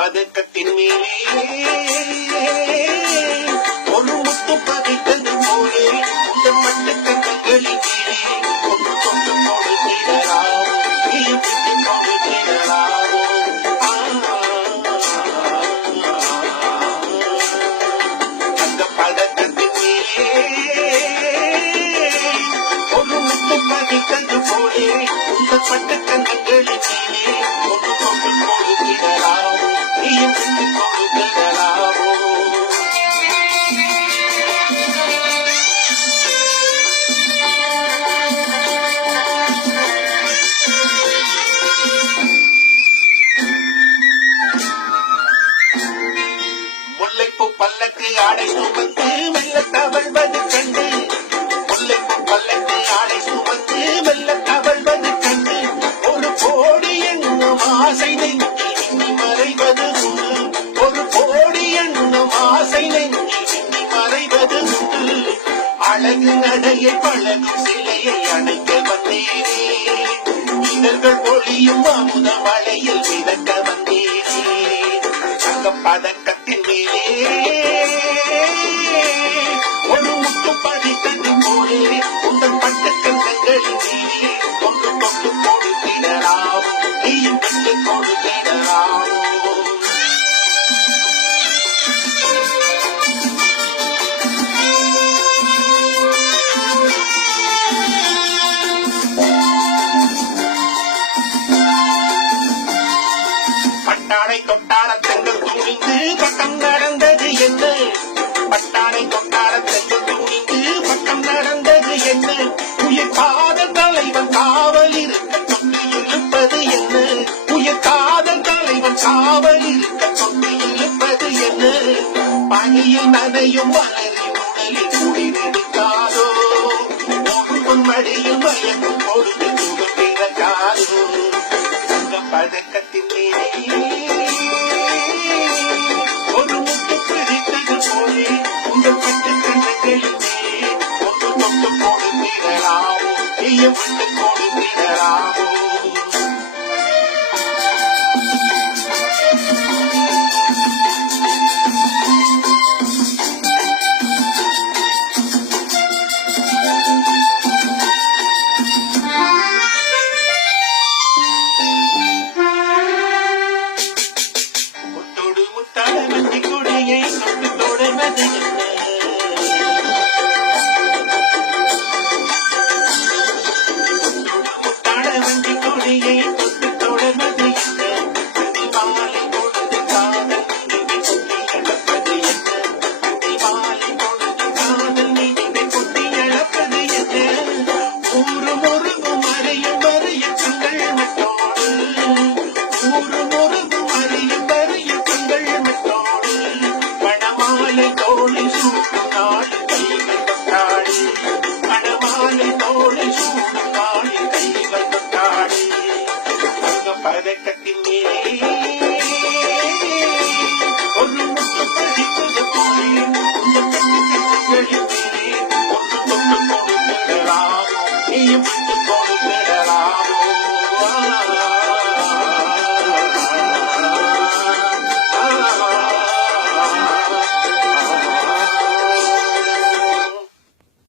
பதக்கத்தின் மேலே ஒரு முத்து பதித்தது போலே இந்த பட்டு கண்ணங்களின் மேலே ஒன்று கொண்டு கொடுத்திடலாமோ நீயும் விட்டு கொடுத்திடலாமோ அந்த பதக்கத்தின் மேலே ஒரு முத்து பதித்தது போலே இந்த பட்டு கண்ணங்களின் மேலே ஒன்று கொண்டு கொடுத்திடலாமோ நீயும் விட்டு கொடுத்திடலாமோ முல்லைப்பூ பல்லக்கு ஆடை சுமந்து மெல்ல தவழ்வது கண்டு முல்லைப்பூ பல்லக்கு ஆடை சுமந்து மெல்ல தவழ்வது கண்டு ஒரு கோடி எண்ணும் ஆசை நெஞ்சில் மின்னி மறைவது உண்டு ஒரு கோடி எண்ணும் ஆசை நெஞ்சில் மின்னி மறைவது உண்டு அழகு நடையை பழகும் சிலையை அணைக்க வந்தேனே இதழ்கள் பொழியும் அமுத மழையில் மிதக்க வந்தேனே பதக்கத்தின் மேலே ஒரு முத்து பதித்தது போலே உங்கள் பட்டு கண்ணங்களின் மேலே ஒன்று தொட்டு கொடுத்திடலாமோ நீயும் விட்டு கொடுத்திடலாமோ பட்டாடை தொட்டாட தெங்கள் துணிந்து பக்கம் நடந்தது என்ன பட்டாடை தொட்டாட தெங்கள் துணிந்து பக்கம் நடந்தது என்ன உயிர் காதல் தலைவன் காவல் இருக்க சொல்லி இழுப்பது என்ன உயிர் காதல் தலைவன் காவல் இருக்க சொல்லி இழுப்பது என்ன பனியில் நனையும் வளரி உடலில் குடிநெடுக்காதோ ஒருவன் மடியில் மயக்கும் பொழுது சுகம் பிறக்காதோ பதக்கத்தின் மேலே ஒரு முத்து பிடித்தது போலே உங்கள் பட்டு கண்ணங்களின் மேலே ஒன்று தொட்டு கொடுத்திடலாமோ நீயும் விட்டு கொடுத்திடலாமோ முத்தோடு முத்தாட வெற்றி கொடியை